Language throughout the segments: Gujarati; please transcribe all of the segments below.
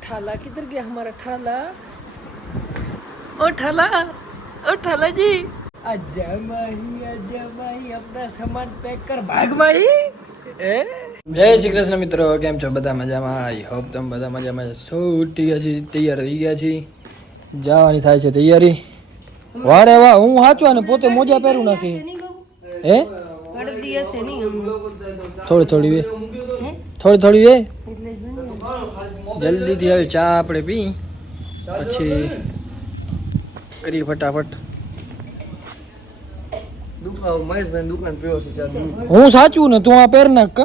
ठाला किधर गया हमारा ठाला ओ ठाला ओ ठाला जी आजा माही आजा माही अपना सामान पैक कर भाग माही ए જય શ્રી કૃષ્ણ મિત્રો કેમ છો બધા મજામાં આઈ હોપ તમે બધા મજામાં છો ઉઠી ગયા છીએ તૈયાર થઈ ગયા છીએ જવાની થાય છે તૈયારી વારે વાહ હું સાચું અને પોતે મોજા પહેરું નાખી હે થોડી થોડી વે થોડી થોડી વે. જલ્દીથી હવે ચા આપણે પી. પછી કરી ફટાફટ. હું સાચું ને તું આ પહેર નાખ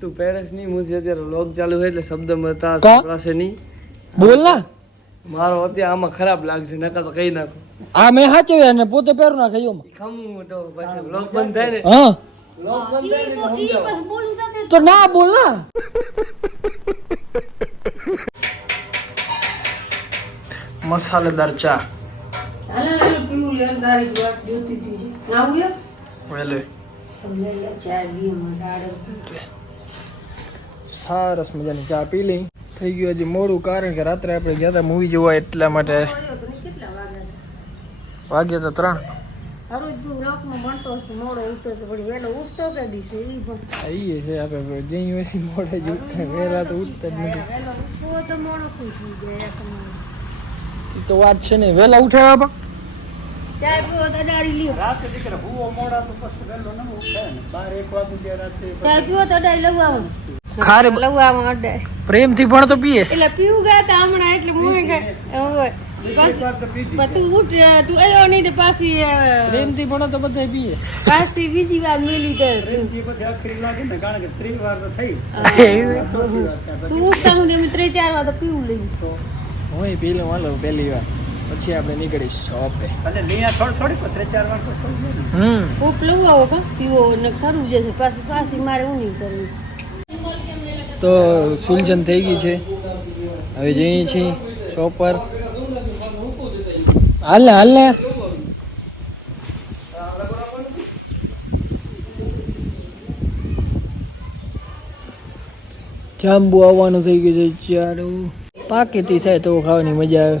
તું પેરેસ નહીં હું અત્યારે લોક ચાલુ હોય એટલે શબ્દ મળતા? સંભળાશે નહીં. બોલ ના. મારો અત્યારે આમાં ખરાબ લાગશે નકા તો કઈ નાખો. આ મેં સાચવ્યા ને પોતે પહેરું નાખે ખમું તો પછી લોક બંધ થાય ને. હા. તો. ના બોલ. ના મસાલેદાર ચા. સરસ મજાની ચા પી લઈ. થઈ ગયું હજી મોડું કારણ કે રાત્રે આપણે ગયા હતા મૂવી જોવા એટલા માટે વાગ્યા તો ત્રણ. છે આપણે જઈ પછી મોડે જ ઉઠતા વહેલા તો ઉઠતા જ નથી. ઈ તો વાત છે ને વહેલા ઉઠાવ્યા પણ ખારે પ્રેમથી પણ તો પીએ. એટલે પીવું ગયા તા હમણાં એટલે મુએ ગયા પાછી તું ઉઠ તું આવ્યો નહીં તો પાછી પ્રેમથી પણ તો બધા પીએ. પાછી બીજી વાર મેલી તું ઉઠતા હું. તમે ત્રણ ચાર વાર તો પીવું લઈ. હું પી લઉં હાલો પહેલી વાર. પછી આપણે નીકળી શોપે. હમ. કોક લઉં આવો કા પીવો ને ખરું જશે પાછી પાછી મારે હું નહીં કરવું. તો સુલજન થઈ ગઈ છે. હવે જઈએ છીએ શોપ પર. હાલ ને હાલ. ને જાંબુ આવવાનું થઈ ગયું છે ચારું પાકેતી થાય તો ખાવાની મજા આવે.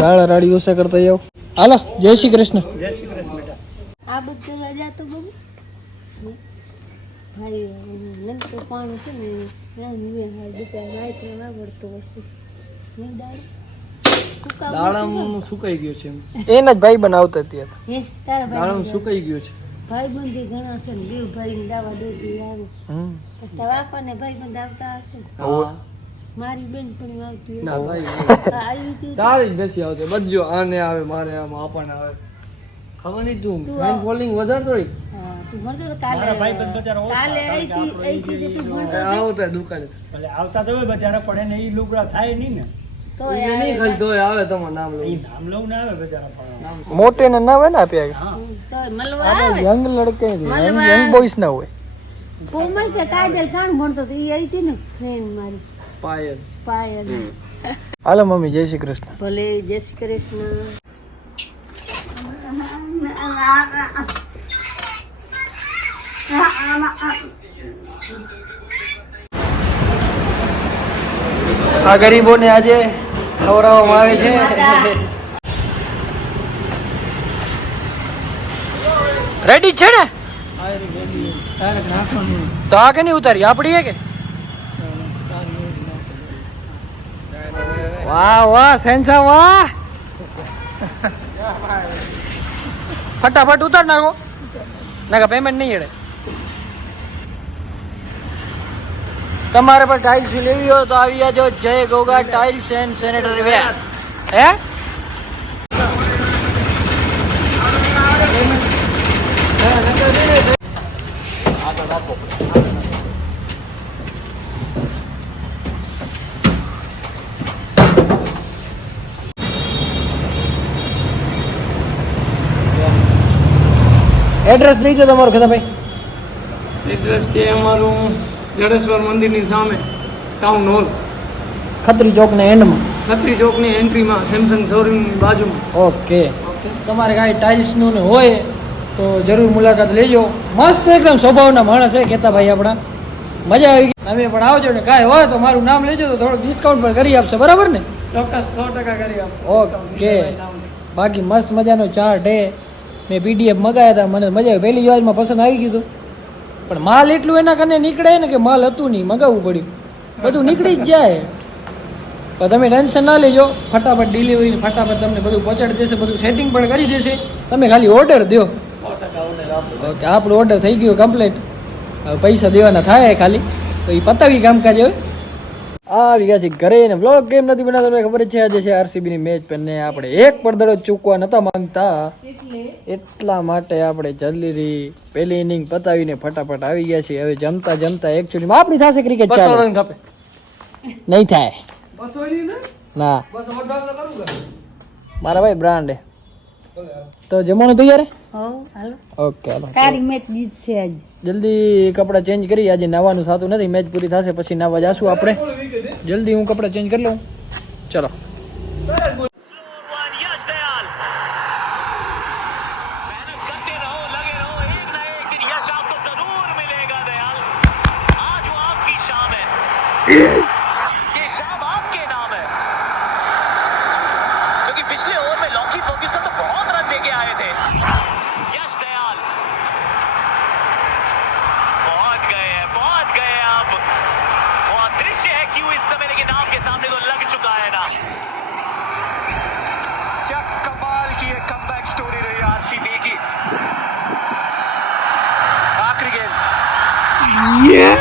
રાડા રાડી ઓછા કરતા જાઓ. હાલો, જય શ્રી કૃષ્ણ. આ બધું રજા તો બહુ. ભાઈ પાણી છે ને એમ વે હાલ બિચારા રાત્રે વાગડતો હશે. નહીં કુકા દાડમ સુકાઈ ગયો છે એના જ ભાઈ બનાવતા અત્યારે હે દાડમ સુકાઈ ગયો છે. ભાઈ બંધી ઘણા છે ને બે ભાઈ દાવા દોડી આવે. પછી તારા બાપા ભાઈ બંધ આવતા હશે મારી બેન પણ આવતી ના ભાઈ. તારી જ નથી આવતી. બધું આને આવે મારે આમ આપણને આવે. ખબર નહીં તું. હેન્ડ વધારતો હોય? હા, તું ભણતો તો કાલે કાલે અહીંથી અહીંથી તો તું ભણતો હતો. દુકાને. ભલે આવતા તો હોય બચારા પણ એને એ લુગડા થાય નહીં ને. તોય એ નહીં આવે ખાલી તોય આવે તમારું નામ ઈ લઉં નામ લઉં ના આવે મોટે ને ના હોય ને આપ્યા યંગ લડકે યંગ યંગ બોયસ ના હોય. કોમલ કે કાજલ કાણ ભણતો તો એ હતી ને ફ્રેન્ડ મારી. પાયલ. પાયલ. હાલો મમ્મી જય શ્રી કૃષ્ણ. ભલે જય શ્રી કૃષ્ણ. આ ગરીબોને આજે ખવડાવવામાં આવે છે. રેડી છે ને? તો આ કે નહીં ઉતારી? આપડી કે? વાહ વાહ, સેન્સા, વાહ. ફટાફટ ઉતાર નાખો. નાખા પેમેન્ટ નહીં એડે તમારે પણ ટાઇલ્સ લેવી હોય તો આવી જાજો. Jai Goga tiles and sanitary ware હે? એડ્રેસ દઈ ગયો તમારું ખેતાભાઈ એડ્રેસ છે અમારું જડેશ્વર મંદિરની સામે ટાઉન હોલ ખત્રી ચોકના એન્ડમાં ખત્રી ચોકની એન્ટ્રીમાં સેમસંગ શોરૂમની બાજુમાં. ઓકે તમારે કાંઈ ટાઇલ્સનું ને હોય તો જરૂર મુલાકાત લેજો. મસ્ત એકદમ સ્વભાવના માણસ છે કેતા ભાઈ આપણા. મજા આવી ગઈ. તમે પણ આવજો ને કાંઈ હોય તો મારું નામ લેજો તો થોડુંક ડિસ્કાઉન્ટ પણ કરી આપશે બરાબર ને? ચોક્કસ સો ટકા કરી આપશે. ઓકે બાકી મસ્ત મજાનો ચાર્ટ હે. મેં પીડીએફ મગાવ્યા હતા મને મજા આવી પહેલી વારમાં પસંદ આવી ગયું હતું. પણ માલ એટલું એના કને નીકળે ને કે માલ હતું નહીં, મગાવવું પડ્યું. બધું નીકળી જ જાય. પણ તમે ટેન્શન ના લેજો. ફટાફટ ડિલિવરી ફટાફટ તમને બધું પહોંચાડી દેશે, બધું સેટિંગ પણ કરી દેશે. તમે ખાલી ઓર્ડર દો. ઓકે આપણો ઓર્ડર થઈ ગયો કમ્પ્લીટ હવે પૈસા દેવાના થાય ખાલી. તો એ પતાવી કામકાજ હવે. આવી ગયા છે ઘરે ને વ્લોગ કેમ નથી બનાવતો મને ખબર છે આજે છે આરસીબી ની મેચ પણ ને આપણે એક પડદડો ચૂકવા નતા માંગતા. એટલા? માટે આપણે જલ્દીથી પહેલી ઇનિંગ પતાવીને ફટાફટ આવી ગયા છીએ. હવે જમતા જમતા એકચ્યુઅલી આપણી થશે ક્રિકેટ ચાલુ. નહીં થાય. બસો ની મારા ભાઈ બ્રાન્ડ. તો જમવાનું તૈયાર હે? હવ હાલો. ઓકે હાલો. મેચ જીત છે આજ. જલ્દી કપડાં ચેન્જ કરી આજે નાવાનું થતું નથી મેચ પૂરી થશે પછી નાવા જાશું આપણે. જલ્દી હું કપડાં ચેન્જ કરી લઉં. ચલો. One Yeah!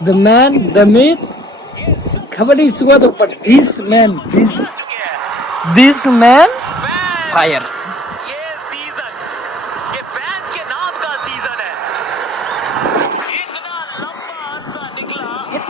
The man, the myth, खबर इस हुआ तो but this man this this man fire निकला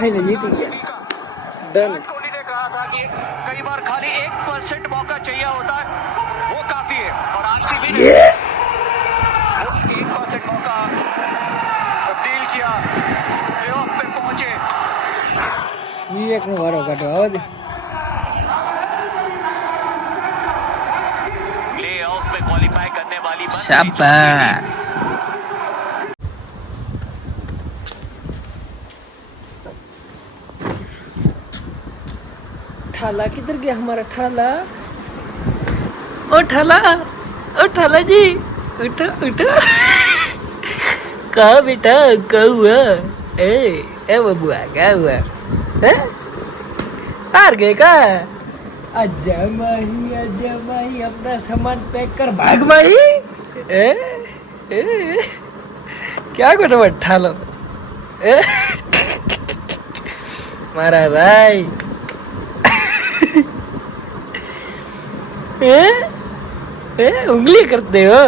एक फाइनल जीत गया। RCB का Done. विराट कोहली ने कहा था कि कई बार खाली एक परसेंट मौका चाहिए होता है वो काफी है और आरसीबी ने યસ वो एक परसेंट मौका तब्दील किया प्लेऑफ में पहुंचे વિવેકનો વારો કાઢો આવા દે प्लेऑफ्स में क्वालिफाई करने वाली बन गई શાબાશ ठाला किधर गया हमारा ठाला ओ ठाला ओ ठाला जी, उठो उठो। कहा बेटा क्या हुआ। ए ए बबुआ क्या हुआ? हैं? हार गए का? आजा माही आजा माही, अपना सामान पैक कर भाग माही। ए ए, क्या करो ठालो ए? मारा भाई। ए? ए? उंगली करते हो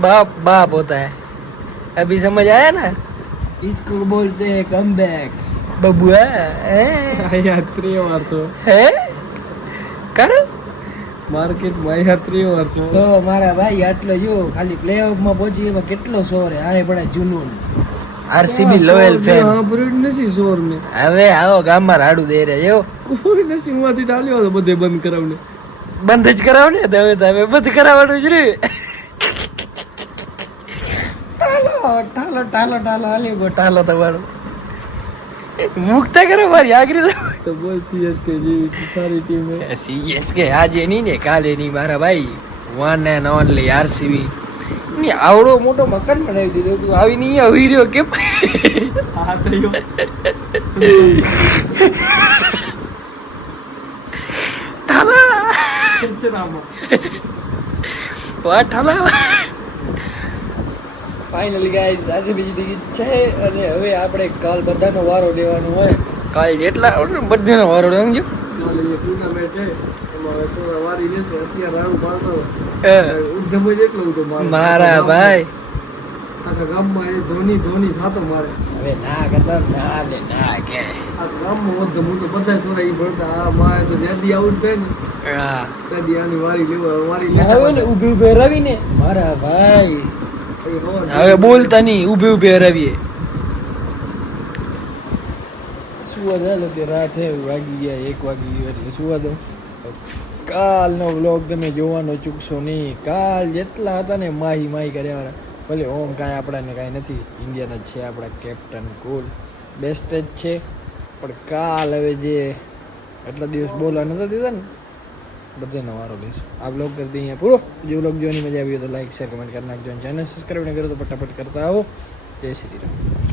बाप बाप होता है अभी समझ आया ना इसको बोलते हैं कम बैक बबुआ અહીંયા ત્રીય વાર છો है करो માર્કેટમાં અહીંયા ત્રીય વાર છો તો મારા ભાઈ આટલો જો ખાલી પ્લે માં પહોંચી એમાં કેટલો શોર હે આને પડે જુનૂન આરસીબી લોયલ ફેન સાંભળ્યું જ નથી સોર ને હવે આવો ગામમાં રાડું દે રે જો કોઈ નથી ઉમાંથી ચાલ્યો હતો બધે બંધ કરાવને બંધ જ કરાવો ને હવે તો હવે બંધ કરાવવાનું જ રે ટાલો ટાલો ટાલો ટાલો હાલી ગો ટાલો તમારો. મુક્ત કરો મારી આગરી તો. બોલ સીએસકે જેવી સારી ટીમ છે. સીએસકે આજે નહીં ને કાલે નહીં મારા ભાઈ. વન એન્ડ ઓનલી આરસીબી ની આવડો મોટો મકાન બનાવી દીધો તું આવી નહીં આવી રહ્યો કેમ? હા થયો છે ને આમાં? વાહ ફાઇનલી ગાઈઝ આજે બીજી ટિકિટ છે અને હવે આપણે કાલ બધાનો વારો લેવાનો હોય. કાલ જેટલા બધાનો વારો લેવાનો સમજો કાલે જે ટુર્નામેન્ટ છે એમાં લેશે અત્યારે રાઉન્ડ મારતો. ઉદ્ધમ જ એટલો હતો મારા. ભાઈ. આખા ગામમાં એ ધોની ધોની થતો મારે. હવે ના કરતા ના ને ના કે. આખા ગામમાં ઉદ્ધમ હું તો બધા સોળા ભણતા. આ મારે તો જ્યાંથી આવું થાય ને ત્યાંથી આની વારી લેવા વારી હવે ને ઊભી ઊભી રવી મારા ભાઈ. હવે બોલતા નહીં ઊભી ઊભી રવીએ સુવા ચાલો તે રાત હે વાગી ગયા એક વાગી ગયો એટલે સુવા દો કાલનો વ્લોગ તમે જોવાનો ચૂકશો નહીં. કાલ જેટલા હતા ને માહી માહી કર્યા ભલે ઓમ કાંઈ આપણાને કાંઈ નથી. ઇન્ડિયાના જ છે આપણા કેપ્ટન કુલ. બેસ્ટ જ છે. પણ કાલ હવે જે એટલા દિવસ બોલવા નતા દીધા ને, બધાનો વારો લઈશું આ બ્લોગ કરી દઈએ પૂરો. જે બ્લોગ જોવાની મજા આવી તો લાઈક શેર કમેન્ટ કરી નાખજો ચેનલ સબસ્ક્રાઈબ ન કરો તો ફટાફટ કરતા આવો. જય શ્રી રામ.